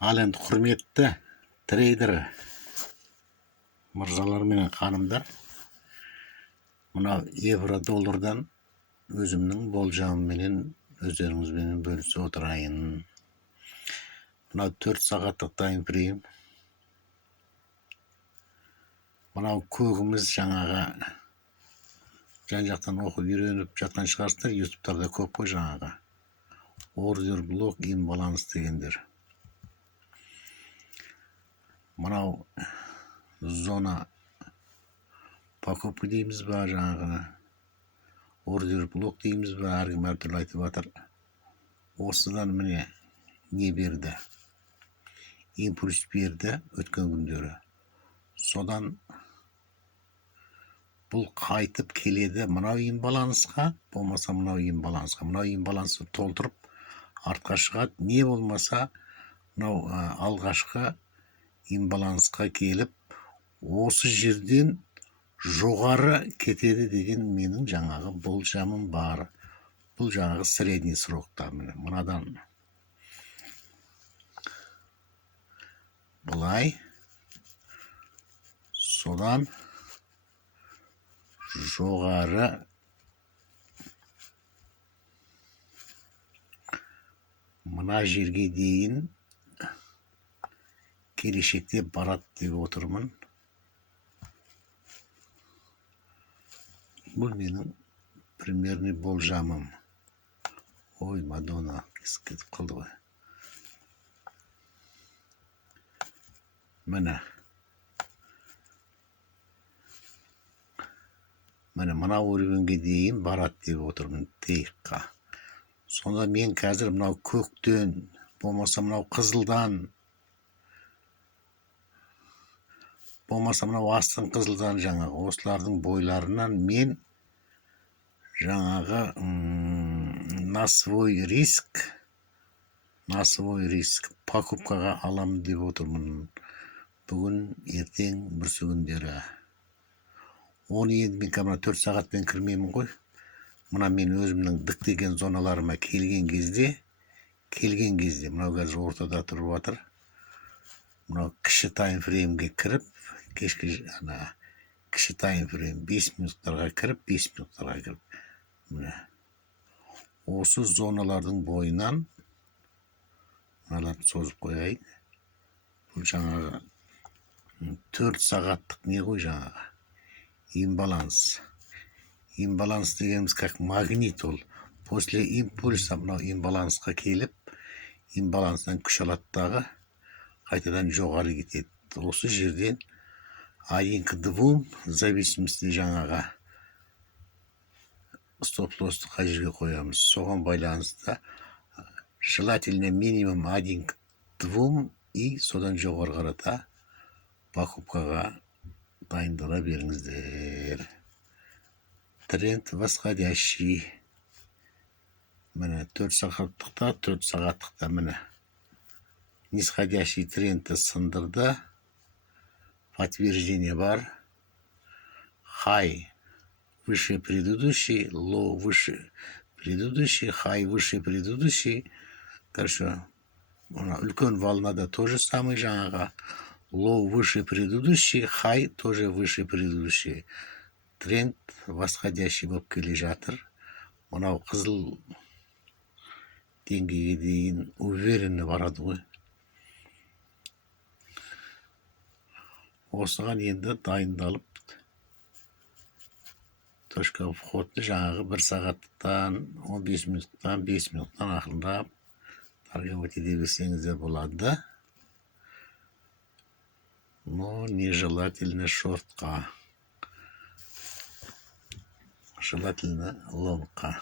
Ал енді құрметті трейдер мырзалар менен ханымдар, мына евро доллардан өзімнің болжамым менен өздеріңізбен бөлісіп отырайын. Мына 4 сағаттық таймфрейм. Мынау көгіміз жаңағы жан-жақтан оқып үйреніп жатқан шығарсыздар, ютубтарда көп қой жаңағы. Ордер блок имбаланс дегендер. Мынау зона покупка дейміз ба, жаңағы ордер блок дейміз ба, әркім әртүрлі айтып жатыр. Осыдан міне не берді? Импульс берді өткен күндері. Содан бұл қайтып келеді мынау имбалансқа, болмаса мынау имбалансқа. Мынау имбалансы толтырып артқа шығады. Не болмаса мынау алғашқы имбалансқа келіп, осы жерден жоғары кетеді деген менің жаңағы болжамым бар. Бұл жаңағы средний срокта. Мынадан былай, содан жоғары мына жерге дейін келешекте барады деп отырмын. Бұл менің примерный болжамым. Ой, Мадонна кетіп қалды ғой. Міне мына өргенге дейін барады деп отырмын тейққа. Сонда мен қазір мынау көктен, болмаса мынау қызылдан, болмаса мынау астын қызылдан, жаңағы осылардың бойларынан мен жаңағы на свой риск покупкаға аламын деп отырмын. Бүгін, ертең, бүрсі күндері. Оны енді мен камера 4 сағатпен кірмеймін ғой. Мына мен өзімнің діттеген зоналарыма келген кезде, мынау қазір ортада тұрып жатыр. Мынау кіші таймфреймге кіріп, кешкі кіші таймфрейм 5 минуттарға кіріп, 5 минуттарға кіріп. Міне осы зоналардың бойынан мыналарды созып қояйын. Бұл жаңағы 4 сағаттық не ғой жаңағы? Имбаланс. Имбаланс дегеніміз как магнит ол. После импульса мынау имбалансқа келіп, имбаланстан күш алаттағы қайтадан жоғары кетеді. Осы жерден 1 к 2 зависимости жаңағы стоп-лоссты қай жерге қоямыз. Соған байланысты желательно минимум 1 к 2 и содан жоғары қарата покупкаға дайындала беріңіздер. Тренд восходящий. Міне 4 сағаттықта міне нисходящий трендті сындырды. Подтверждение бар. High выше предыдущий, low выше предыдущий, high выше предыдущий. Короче, үлкен волнада тоже самый жаңағы. Low выше предыдущий, high тоже выше предыдущий. Тренд восходящий болып келе жатыр. Мынау қызыл деңгейге дейін уверенно барады ғой. Осыған енді дайындалып, точка входты жаңағы 1 сағаттан, 15 минуттан, 5 минуттан ақылдап торговать ете берсеңіздер болады. Но нежелательно шортқа. Желательно лонгқа.